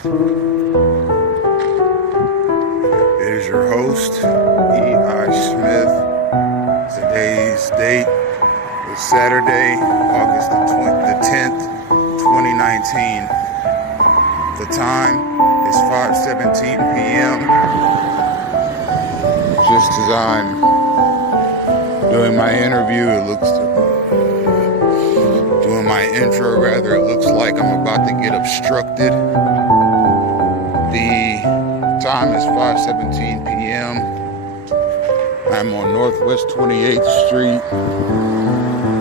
It is your host, E.I. Smith. Today's date is Saturday, August the 10th, 2019. The time is 5:17 p.m. Just as I'm doing my interview, doing my intro rather, it looks like I'm about to get obstructed. The time is 5:17 p.m. I'm on Northwest 28th Street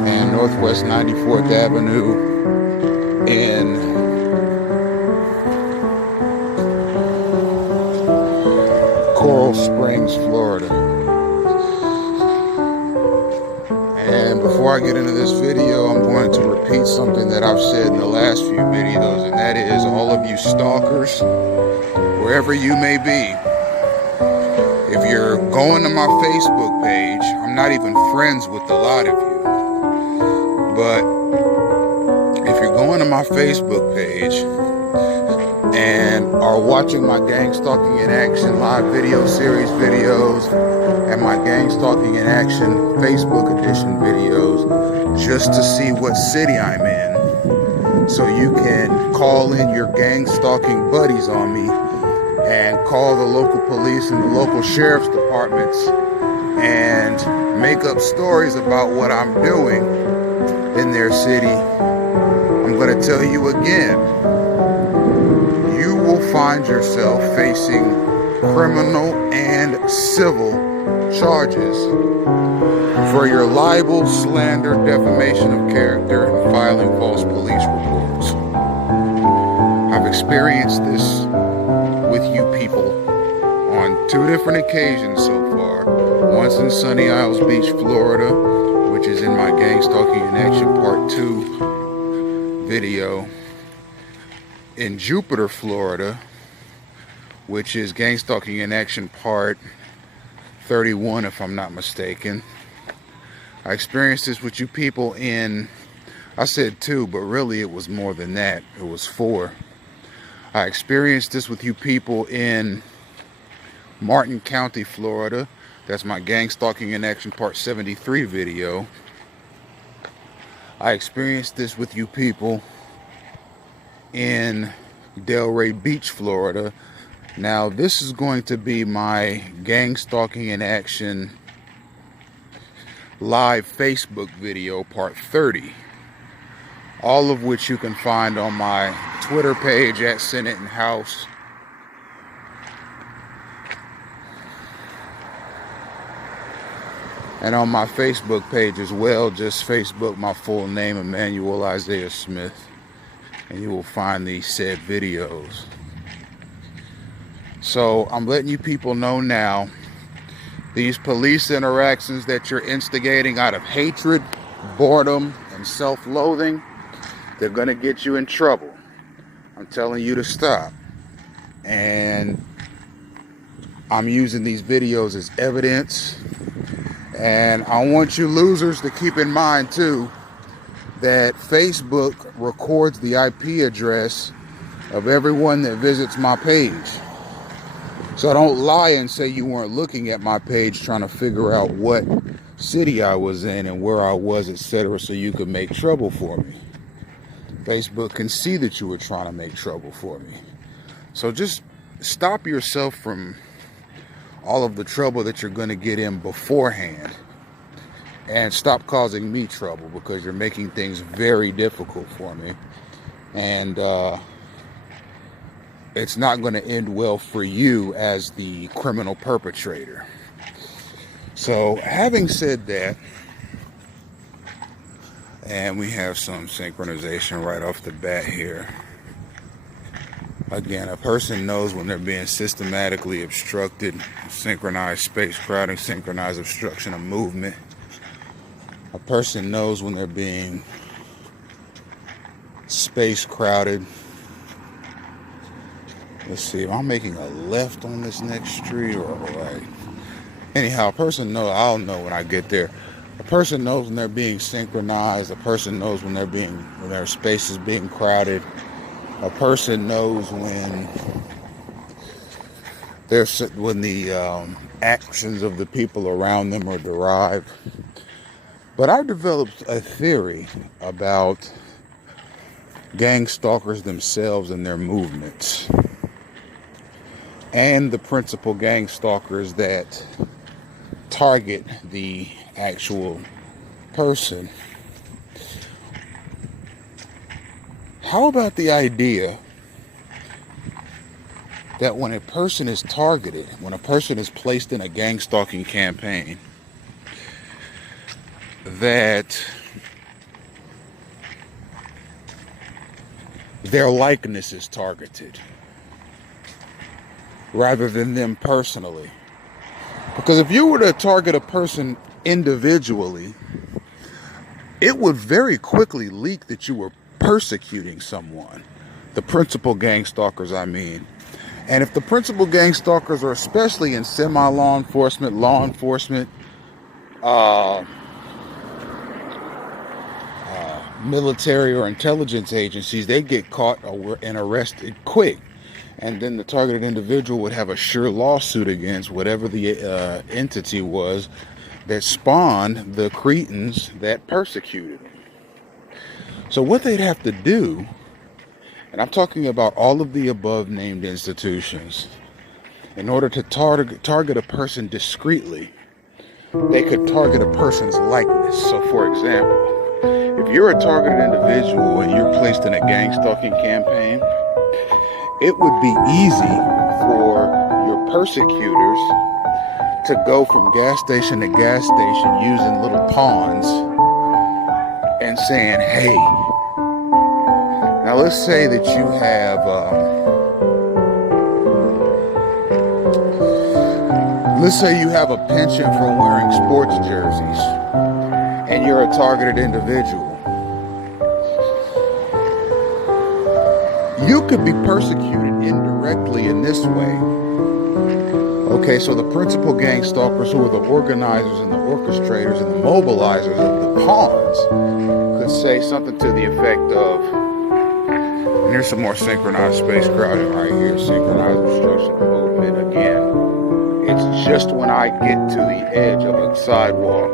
and Northwest 94th Avenue in Coral Springs, Florida. And before I get into this video, I'm going to repeat something that I've said in the last few videos, and that is, all of you stalkers, wherever you may be, if you're going to my Facebook page, I'm not even friends with a lot of you, but if you're going to my Facebook page and are watching my Gang Stalking in Action live video series videos and my Gang Stalking in Action Facebook edition videos just to see what city I'm in, so you can call in your gang stalking buddies on me and call the local police and the local sheriff's departments and make up stories about what I'm doing in their city, I'm going to tell you again, you will find yourself facing criminal and civil charges for your libel, slander, defamation of character, and filing false police reports. I've experienced this with you people on 2 different occasions so far. Once in Sunny Isles Beach, Florida, which is in my Gang Stalking in Action Part 2 video. In Jupiter, Florida, which is Gang Stalking in Action Part 31, if I'm not mistaken. I experienced this with you people in, I said 2, but really it was more than that. It was 4. I experienced this with you people in Martin County, Florida. That's my Gang Stalking in Action Part 73 video. I experienced this with you people in Delray Beach, Florida. Now, this is going to be my Gang Stalking in Action live Facebook video, Part 30. All of which you can find on my Twitter page at Senate and House. And on my Facebook page as well, just Facebook my full name, Emmanuel Isaiah Smith. And you will find these said videos. So I'm letting you people know now, these police interactions that you're instigating out of hatred, boredom, and self-loathing, they're going to get you in trouble. I'm telling you to stop. And I'm using these videos as evidence. And I want you losers to keep in mind too, that Facebook records the IP address of everyone that visits my page. So don't lie and say you weren't looking at my page trying to figure out what city I was in and where I was, etc., so you could make trouble for me. Facebook can see that you were trying to make trouble for me. So just stop yourself from all of the trouble that you're going to get in beforehand. And stop causing me trouble, because you're making things very difficult for me. And it's not going to end well for you as the criminal perpetrator. So having said that, and we have some synchronization right off the bat here. Again, a person knows when they're being systematically obstructed, synchronized space crowding, synchronized obstruction of movement. A person knows when they're being space crowded. Let's see, am I making a left on this next street or a right? Anyhow, a person knows, I'll know when I get there. A person knows when they're being synchronized. A person knows when their space is being crowded. A person knows when the actions of the people around them are derived. But I developed a theory about gang stalkers themselves and their movements, and the principal gang stalkers that target the actual person. How about the idea that when a person is targeted, when a person is placed in a gang stalking campaign, that their likeness is targeted rather than them personally? Because if you were to target a person individually, it would very quickly leak that you were persecuting someone. The principal gang stalkers, I mean. And if the principal gang stalkers are especially in semi-law enforcement, military or intelligence agencies, they get caught and arrested quick. And then the targeted individual would have a sure lawsuit against whatever the entity was that spawned the cretins that persecuted them. So what they'd have to do, and I'm talking about all of the above named institutions, in order to target a person discreetly, they could target a person's likeness. So for example, if you're a targeted individual and you're placed in a gang stalking campaign, it would be easy for your persecutors to go from gas station to gas station using little pawns and saying, hey, now let's say that you have, a penchant for wearing sports jerseys and you're a targeted individual. You could be persecuted indirectly in this way. Okay, so the principal gang stalkers, who are the organizers and the orchestrators and the mobilizers of the pawns, could say something to the effect of, and here's some more synchronized space crowding right here, synchronized obstruction movement again. It's just when I get to the edge of a sidewalk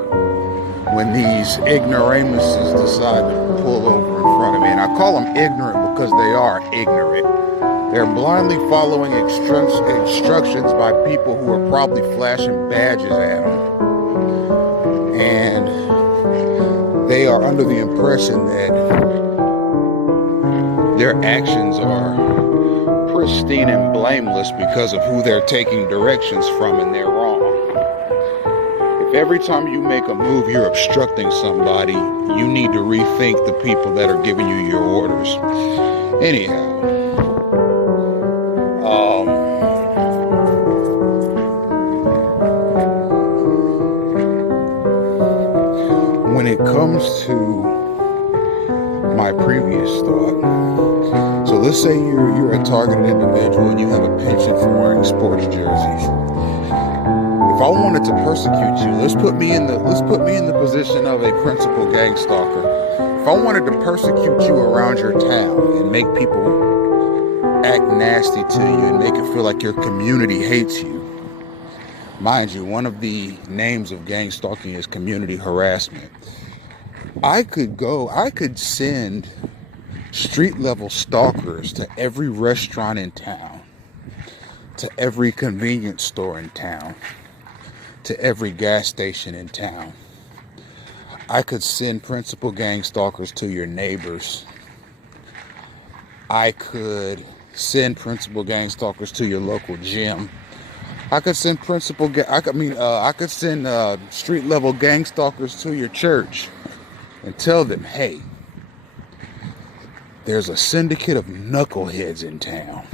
when these ignoramuses decide to pull over in front of me. And I call them ignorant because they are ignorant. They're blindly following instructions by people who are probably flashing badges at them. And they are under the impression that their actions are pristine and blameless because of who they're taking directions from, and they're wrong. If every time you make a move you're obstructing somebody, you need to rethink the people that are giving you your orders. Anyhow, when it comes to my previous thought, so let's say you're a targeted individual and you have a penchant for wearing sports jerseys. If I wanted to persecute you, let's put me in the position of a principal gang stalker. If I wanted to persecute you around your town and make people act nasty to you and make it feel like your community hates you, mind you, one of the names of gang stalking is community harassment. I could send street level stalkers to every restaurant in town, to every convenience store in town, to every gas station in town. I could send principal gang stalkers to your neighbors. I could send principal gang stalkers to your local gym. I could send street level gang stalkers to your church and tell them, hey, there's a syndicate of knuckleheads in town.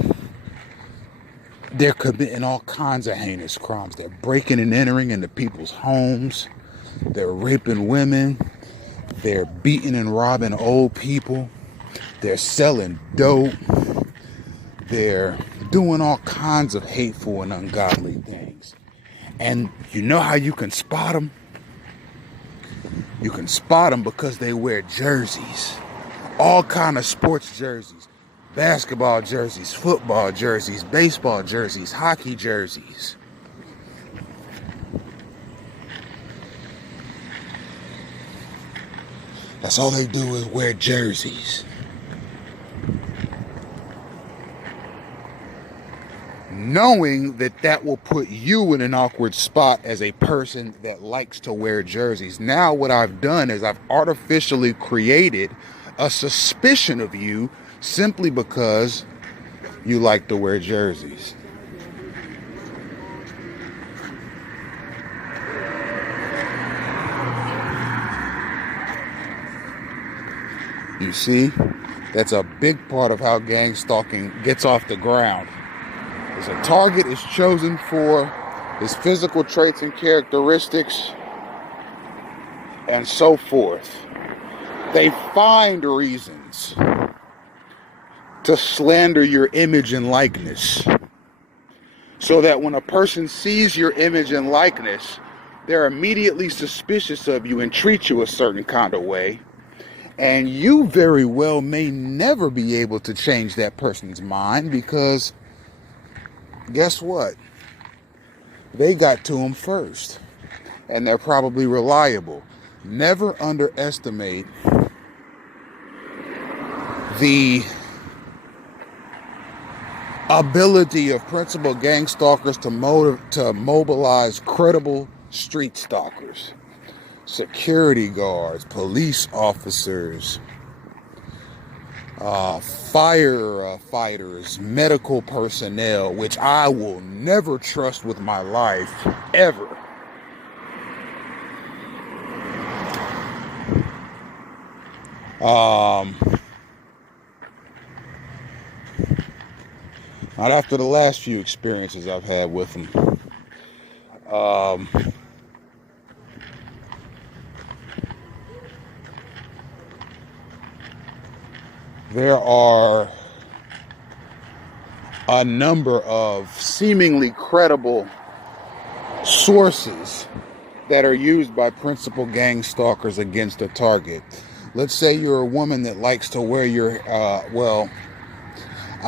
They're committing all kinds of heinous crimes. They're breaking and entering into people's homes. They're raping women. They're beating and robbing old people. They're selling dope. They're doing all kinds of hateful and ungodly things. And you know how you can spot them? You can spot them because they wear jerseys. All kind of sports jerseys. Basketball jerseys, football jerseys, baseball jerseys, hockey jerseys. That's all they do is wear jerseys. Knowing that that will put you in an awkward spot as a person that likes to wear jerseys. Now what I've done is I've artificially created a suspicion of you simply because you like to wear jerseys. You see, that's a big part of how gang stalking gets off the ground. As a target is chosen for his physical traits and characteristics and so forth. They find reasons to slander your image and likeness, so that when a person sees your image and likeness, they're immediately suspicious of you and treat you a certain kind of way. And you very well may never be able to change that person's mind, because guess what? They got to them first, and they're probably reliable. Never underestimate the ability of principal gang stalkers to mobilize credible street stalkers. Security guards, police officers, firefighters, medical personnel, which I will never trust with my life, ever. Not after the last few experiences I've had with them. There are a number of seemingly credible sources that are used by principal gang stalkers against a target. Let's say you're a woman that likes to wear your, I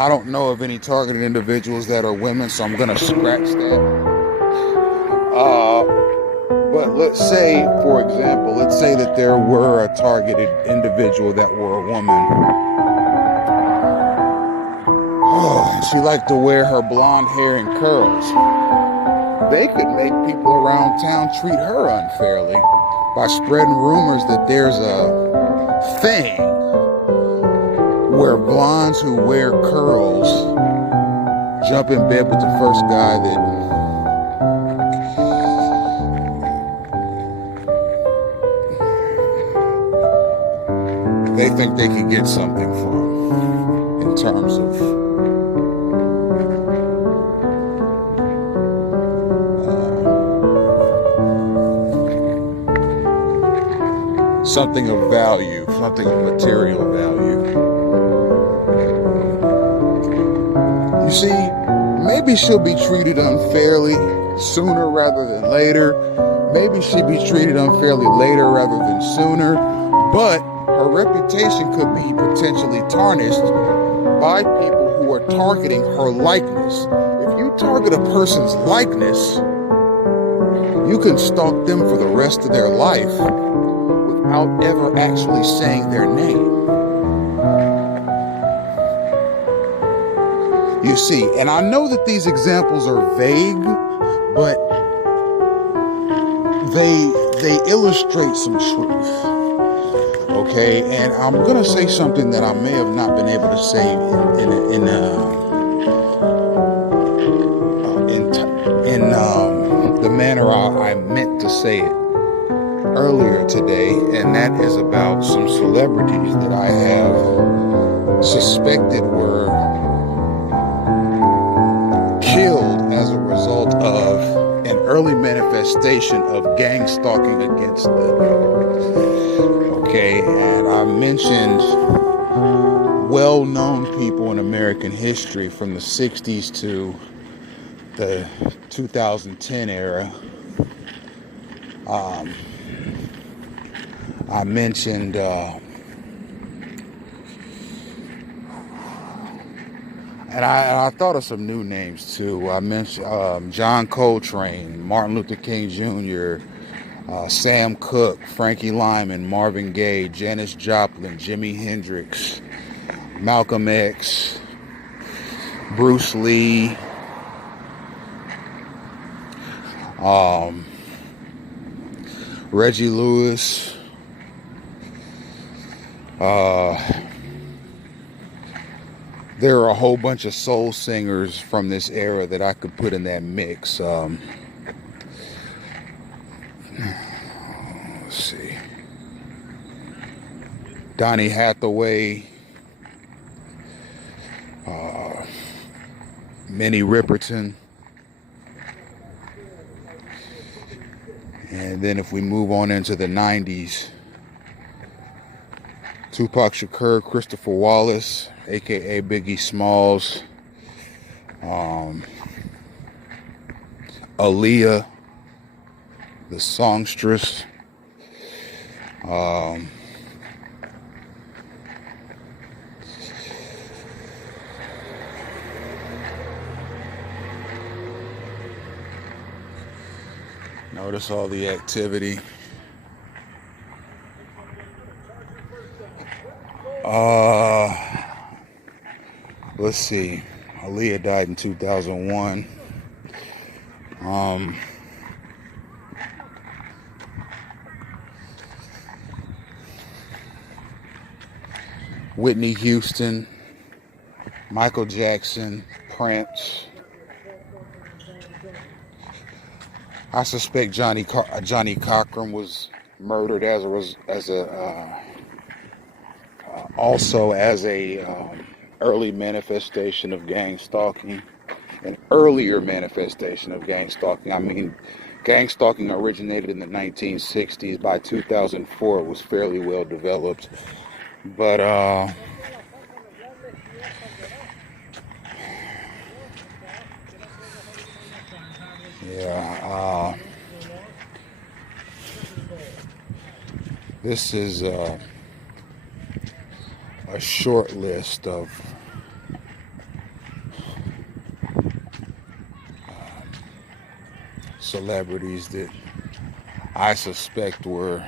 don't know of any targeted individuals that are women, so I'm going to scratch that. But let's say, for example, let's say that there were a targeted individual that were a woman. She liked to wear her blonde hair in curls. They could make people around town treat her unfairly by spreading rumors that there's a thing where blondes who wear curls jump in bed with the first guy that they think they could get something from in terms of something of value, something of material value. You see, maybe she'll be treated unfairly sooner rather than later. Maybe she'll be treated unfairly later rather than sooner. But her reputation could be potentially tarnished by people who are targeting her likeness. If you target a person's likeness, you can stalk them for the rest of their life without ever actually saying their name. You see, and I know that these examples are vague, but they illustrate some truth. Okay, and I'm gonna say something that I may have not been able to say in the manner I meant to say it earlier today, and that is about some celebrities that I have suspected were killed as a result of an early manifestation of gang stalking against them. Okay, and I mentioned well-known people in American history from the 60s to the 2010 era. I mentioned And I thought of some new names too. I mentioned John Coltrane, Martin Luther King Jr., Sam Cooke, Frankie Lyman, Marvin Gaye, Janis Joplin, Jimi Hendrix, Malcolm X, Bruce Lee, Reggie Lewis, there are a whole bunch of soul singers from this era that I could put in that mix. Let's see. Donny Hathaway, Minnie Riperton. And then if we move on into the 90s, Tupac Shakur, Christopher Wallace, aka Biggie Smalls, Aaliyah, the songstress, notice all the activity. Let's see. Aaliyah died in 2001. Whitney Houston, Michael Jackson, Prince. I suspect Johnny Cochran was murdered also as a early manifestation of gang stalking, an earlier manifestation of gang stalking. I mean, gang stalking originated in the 1960s. By 2004, it was fairly well developed. But yeah, this is a short list of celebrities that I suspect were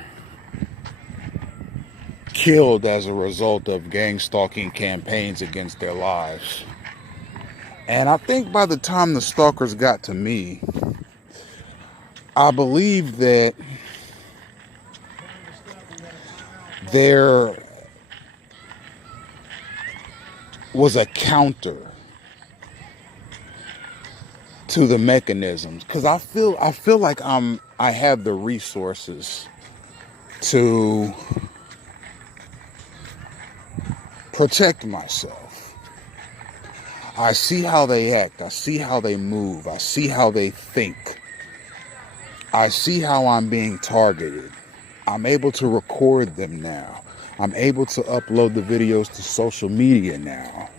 killed as a result of gang stalking campaigns against their lives. And I think by the time the stalkers got to me, I believe that there was a counter to the mechanisms, because I feel like I have the resources to protect myself. I see how they act, I see how they move, I see how they think, I see how I'm being targeted. I'm able to record them now. I'm able to upload the videos to social media now.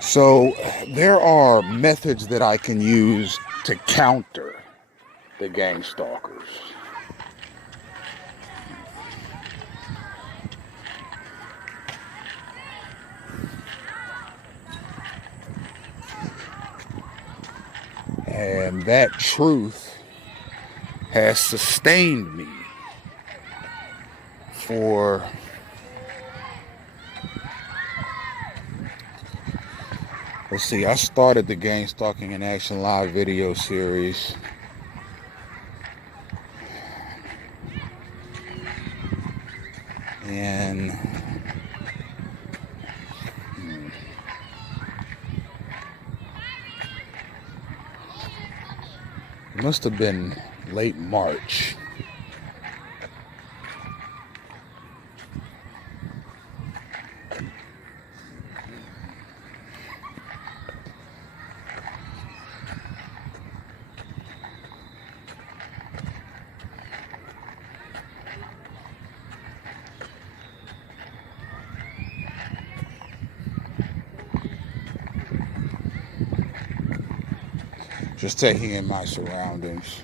So there are methods that I can use to counter the gang stalkers. And that truth has sustained me for let's see, I started the Gang Stalking in Action Live video series in it must have been late March. Just taking in my surroundings.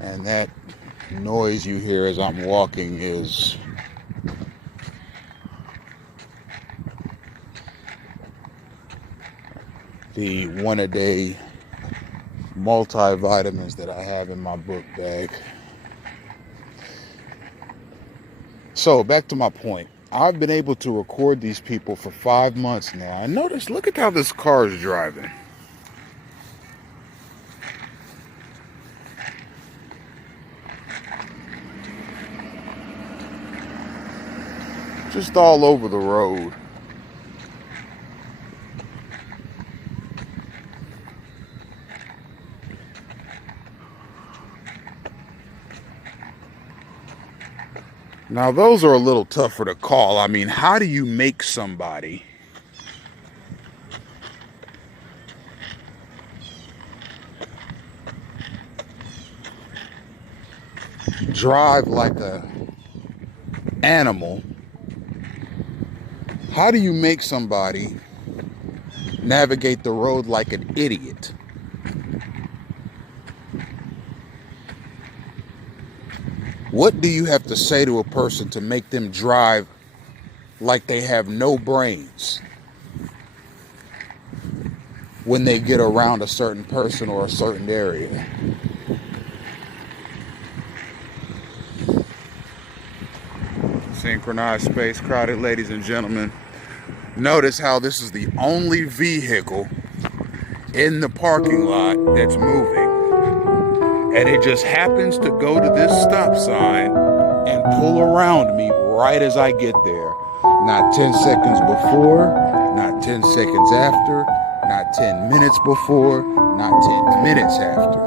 And that noise you hear as I'm walking is the one-a-day multivitamins that I have in my book bag. So back to my point. I've been able to record these people for 5 months now. And notice, look at how this car is driving. Just all over the road. Now, those are a little tougher to call. I mean, how do you make somebody drive like a animal? How do you make somebody navigate the road like an idiot? What do you have to say to a person to make them drive like they have no brains when they get around a certain person or a certain area? Synchronized space, crowded, ladies and gentlemen. Notice how this is the only vehicle in the parking lot that's moving. And it just happens to go to this stop sign and pull around me right as I get there. Not 10 seconds before, not 10 seconds after, not 10 minutes before, not 10 minutes after.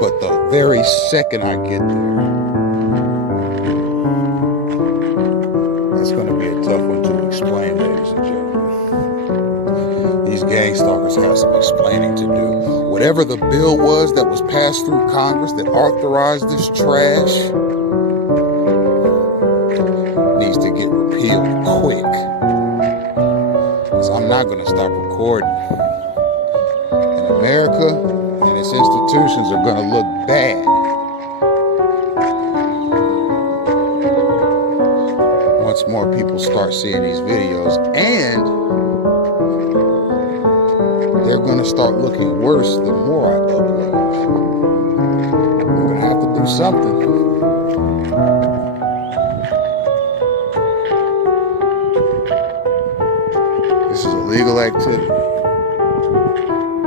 But the very second I get there, it's going to be a tough one to explain, ladies and gentlemen. These gang stalkers have some explaining to do. Whatever the bill was that was passed through Congress that authorized this trash needs to get repealed quick. Because I'm not going to stop recording. In America, and its institutions are going to look bad once more people start seeing these videos, and they're going to start looking worse the more I upload. We're going to have to do something. This is illegal activity.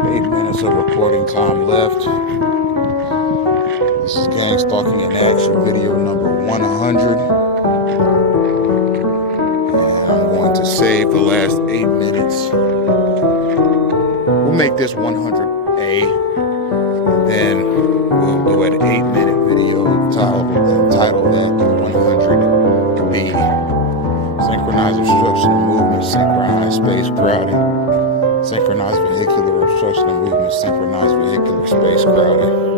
8 minutes of recording time left. This is Gang Stalking in Action, video number 100. And I'm going to save the last 8 minutes. We'll make this 100A. And then we'll do an 8-minute video entitled that 100B. Synchronized obstruction of movement, synchronized space crowding. Synchronized vehicular obstruction and movement, synchronized vehicular space crowding.